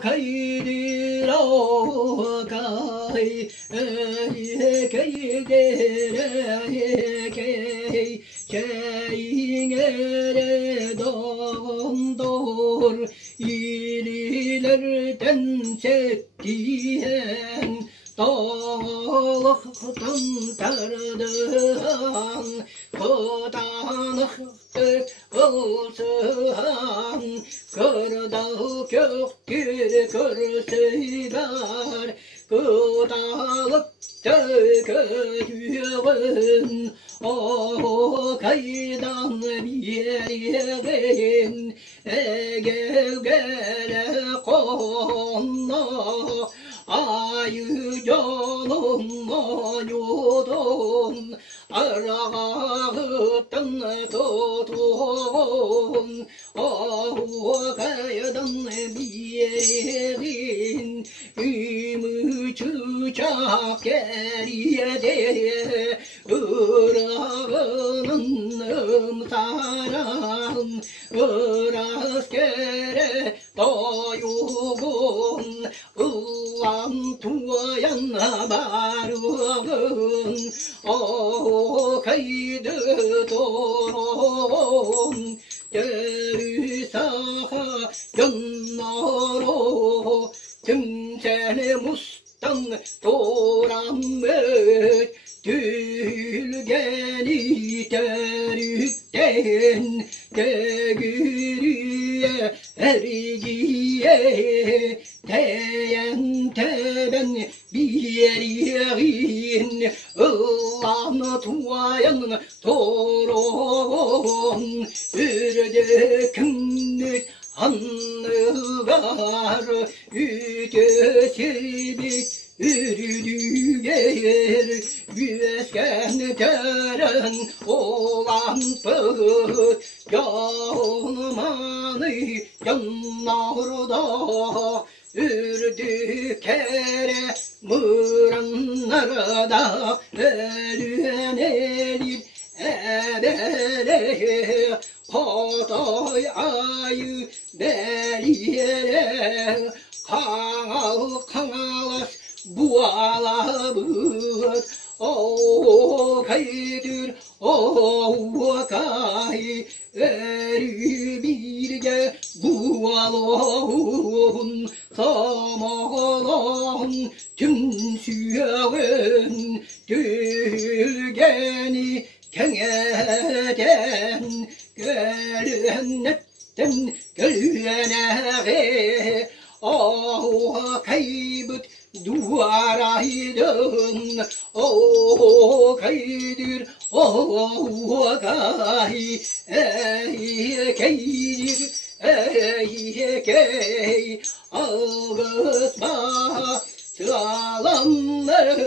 Kaydır o kay, kaydır kay, çayınere dondur, ililerden çektiyen, dağlıktan tardıhan, kudanıktı olsan, kırda köktür kürsüler, kudalıkta kötüyün, o kaydan bir yerin, gevgele konna, ayı canım ayudun, arağıtın tutun, o kaydan bir yerin, ümü çuçak geriyede, ırağının ımsaran, ıraskere doyugun, ılan tuyan barığın, o kaydı torun, deri saha yanaro, tümseni mustan toranmet, tülgeni terükten, tegiriye ergiye, teyen teben bir yerin, ılan tuayan torun, ürdükünlük anıgar, ütesibik ürüdüger, yüzgen teren olan pıt, yanmanı yanlarda, ürdükere mıranlarda, ölüen elip ebele, patay ayı beliyere, kanal kanalas bualabıt, o kaydır o kay, eri birge bualon, samalan tümsüyen, tülgeni kengeden, gölünnetten gölüne, o kaybıt duaraydın, o kaydır o kay, ey kaydır ey kay, ağızma sağlamlar.